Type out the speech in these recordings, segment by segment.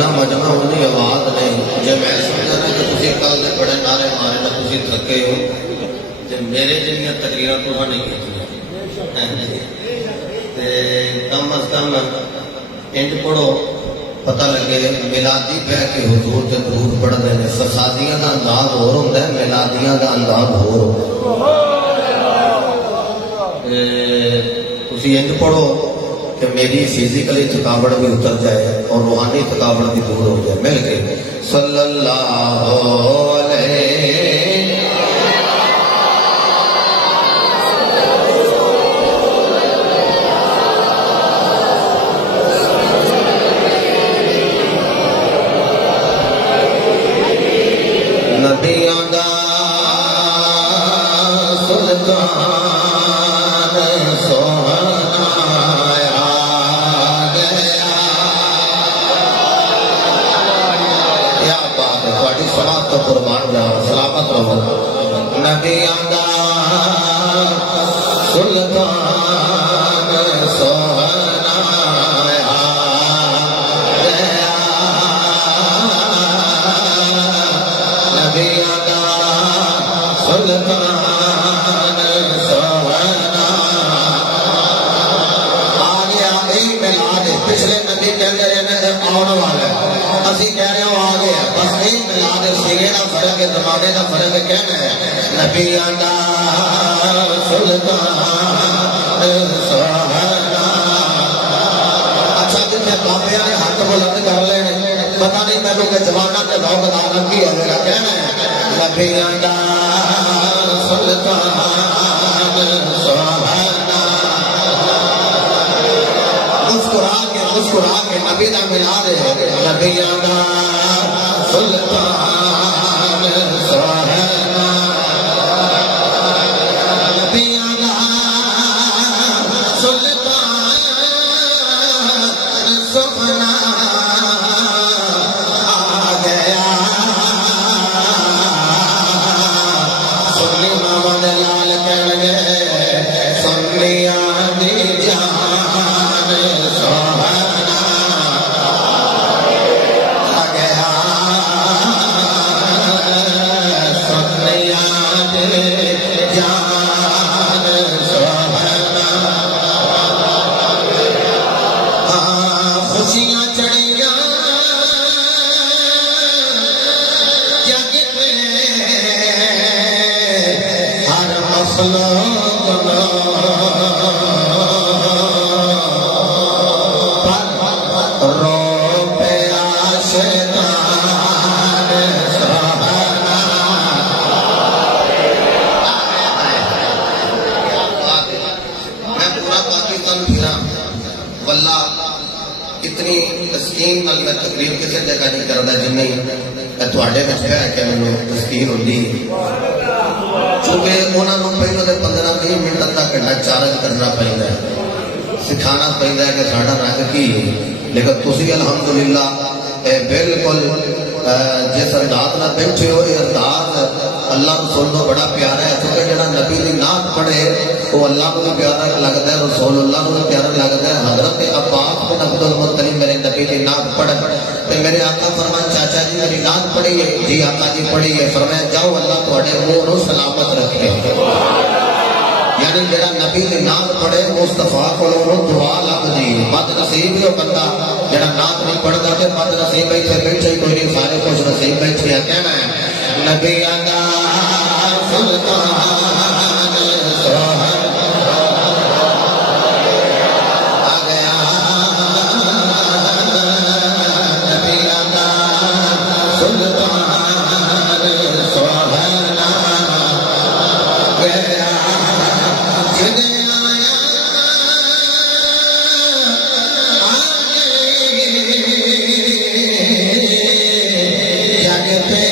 इन्ना मजमा उन्नी आवाज नहीं जो मैं समझा ना कि तुम कल के बड़े नारे मारे ना तुम थके हो तो मेरे जिन्नियां तकरीर तुसा नहीं की कम अज कम इंज पढ़ो पता लगे मिलादी बह के हुजूर से दरूद पढ़ते हैं फसादियां का अंदाज होर होंदा है मिलादियां का अंदाज होर तुसी इंज पढ़ो कि मेरी फिजिकली थकावट भी उतर जाए और रूहानी थकावट भी दूर हो जाए मिल के सल्लल्लाहु अलैहि नबियां दा सुल्तान सोहना तो कुर्बान जाओ सलामत रहो नबियां दा सुल्तान सोहना नबियां दा सुल्तान सोहना आ गया मिलाद पिछले नबी कहते हैं आने वाला असी कह रहे हो आ गया बस नहीं मिलाद सिरे का फर्क है जमाने का फर्क कहना है नबियां दा सुल्तान सोहना अच्छा जिथे बाबिया ने हाथ बुलंद कर लेने पता नहीं मैनू के जमाना के लोग आलम की है मेरा कहना है नबियां दा सुल्तान सोहना मुस्कुरा के नबी दा मिलाद है नबियां दा सुल्तान सोहना नबियां दा सुल्तान सोहना आ गया सुन्नी मोहम्मद लाल कह गए सुन्निया दी जान सोहना आ गया सुन्निया दी जान सोहना खुशियां चढ़िया जग पे हर मखलूक रो पे आशिकान सोहना मैं पूरा पाकिस्तान फिरा वल्ला इतनी तस्कीन नाल मैं तकरीर किसी जगह नहीं करता जिन्नी थोड़े बह के मैंने तस्कीन होती क्योंकि उन्होंने पहले तो 15-20 मिनट तक घंटा चार्ज करना पैदा है सिखाना पैदा है कि साढ़ा रंग की लेकिन तुसी अलहमदुलिल्लाह बिल्कुल जिस अंदाज में बैठे हो ये अंदाज अल्लाह रसूल को बड़ा प्यारा है क्योंकि जो नबी की नात पढ़े वो अल्लाह को भी प्यारा लगता है रसूलुल्लाह को भी प्यारा लगता है हजरत अब्बास बिन अब्दुल मुत्तलिब मेरे नबी की नात पढ़ तो मेरे आका फरमाए चाचा जी मेरी नात पढ़ी है जी आका जी पढ़ी है फरमाया जाओ अल्लाह थोड़े मुंह को सलामत रखे यानी जरा नबी की नात पढ़े मुस्तफा को दुआ लगती बद नसीब ही बंदा जरा नात नहीं पढ़ता तो बद नसीब बैठे बैठे कोई नहीं सारे खुश नसीब बैठे है कहना है नबियां दा सुल्तान सोहना आ गया नबियां दा सुल्तान सोहना गया जग पे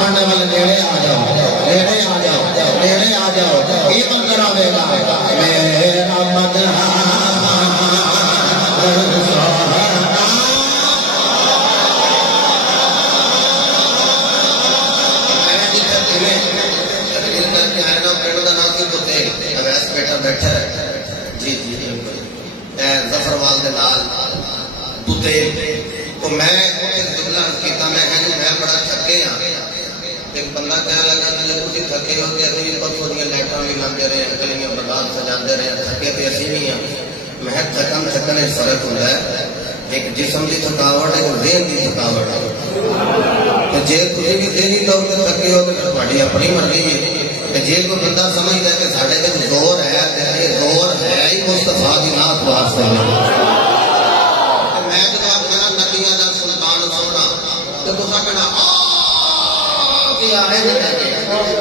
खाने वाले नेड़े आ जाओ, नेड़े आ जाओ, नेड़े आ जाओ। ये मंदिर आवेगा मेरा मदहा बैठा है जी जी जफरवाल के नाल पुते तो मैं जुमला किया मैं बड़ा थके हाँ। एक बंदा कह लगा कि तुम थके हो गए अभी परसों लाइटा भी लाते रहे गलियां बर्बाद सजाते रहे थके तो असी भी हाँ। मैं थकन थकन फर्क होता है एक जिसम की थकावट एक देह की थकावट है तो जे तुम भी देही तौर पर थके हो तो फिर अपनी मर्जी है। जे कोई बंदा समझता है कि साढ़े में जोर है जोर है ही मुस्तफा की नाथ वास्ते मैं जो आखना नबियां दा सुल्तान सोना तो तुसा कहना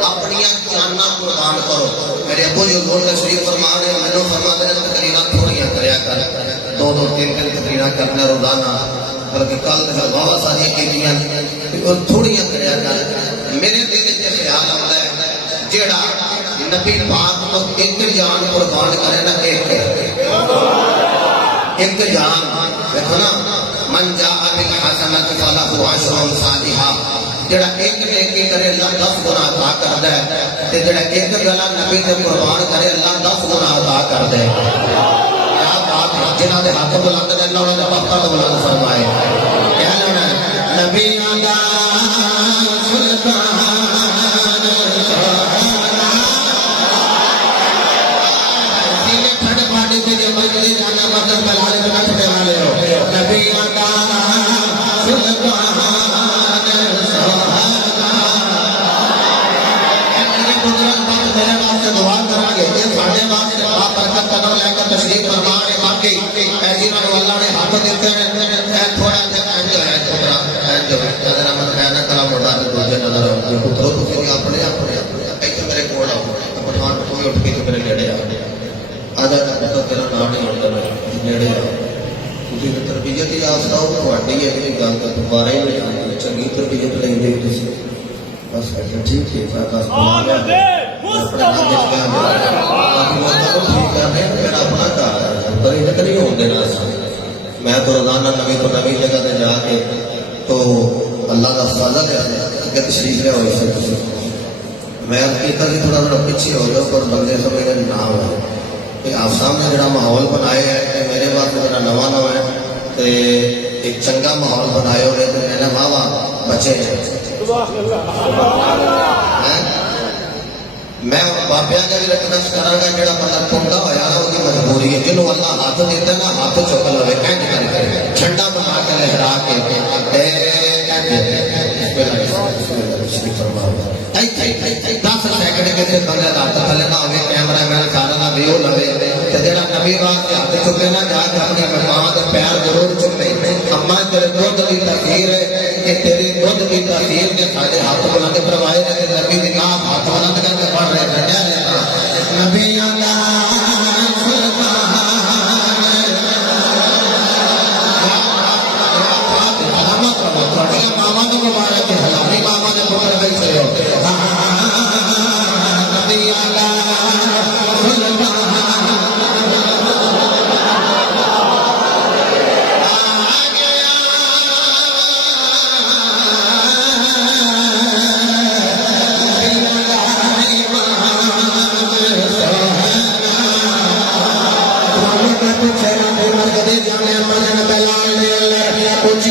अपनी जाना कुर्बान करो। मेरे अबू जो जोर तशरीफ फरमा रहे मैंने फरमा रहे तकरीरा थोड़ियां करया कर दो दो तीन तीन तकरीरा करना रोजाना बल्कि कल वावा सारियां कीतियां थोड़ियां करया कर। मेरे दिल च ख्याल आता है जेड़ा नबी पाक तो एक जान कुर्बान करे ना एक जान देखो ना मन जा बिल हसनत फलहु अशरु अमसालिहा जेड़ा एक नेकी करे अल्लाह 10 गुना अता करदा है ते जेड़ा एक गला नबी ते कुर्बान करे अल्लाह 10 गुना अता करदा है। क्या बात है जिन्हां दे हाथ बुलंद ने अल्लाह उन्हां दे पत्ता बुलंद फरमाए क्या लेना नबी दा सुल्तान तशरीफ फरमा के बाकी ऐसी अल्लाह ने हाथ देते हैं थोड़ा जरा मन कहना कला मोटा दूजे नजर पुत्रो तुम अपने अपने इतने मेरे को आओ पठान तुम उठ के मेरे नेड़े आ आजा तो तेरा नाम नहीं होता नेड़े आओ तुझे तरबियत ही आस लाओ थोड़ी है कि गल तो दोबारा ही नहीं चंगी तरबियत लेंगे बस ठीक है मैं तो रोजाना नवी को नवी जगह पे जाके तो अल्लाह का फजल है अगर तशरीफ लिया हो मैं किया कि थोड़ा थोड़ा पीछे हो जाओ पर बंदे समझ ना हो आप सामने जरा माहौल बनाए है मेरे वास्ते जरा नवा नवा है तो एक चंगा माहौल बनाए हुए तो मैंने वाह वाह बचे मैं बाबिया का भी रिक्वेस्ट करांगा जेड़ा बंदा टुंगा होया ना उसकी मजबूरी है जिन्हों अल्लाह हाथ देता ना हाथ चुक लवे इंज करके ठंडा बना के लहरा के 10 सेकंड किसी बंदे का हाथ थले ना होवे कैमरा मैन सारा ना व्यू लवे ते जेड़ा नबी वास्ते हाथ चुके ना जाके अपनी मां के पैर जरूर चुके अम्मा तेरे दुध की तकदीर है कि तेरी दुध की तकदीर के सारे हाथ बुलंद करवाए ने नबी के नाम हाथ बुलंद करके पढ़ रहे डंडा नबी अल्लाह मामा को मुबारक है हलाली मामा ने पुत्र बैठे हो नबी अल्लाह कुछ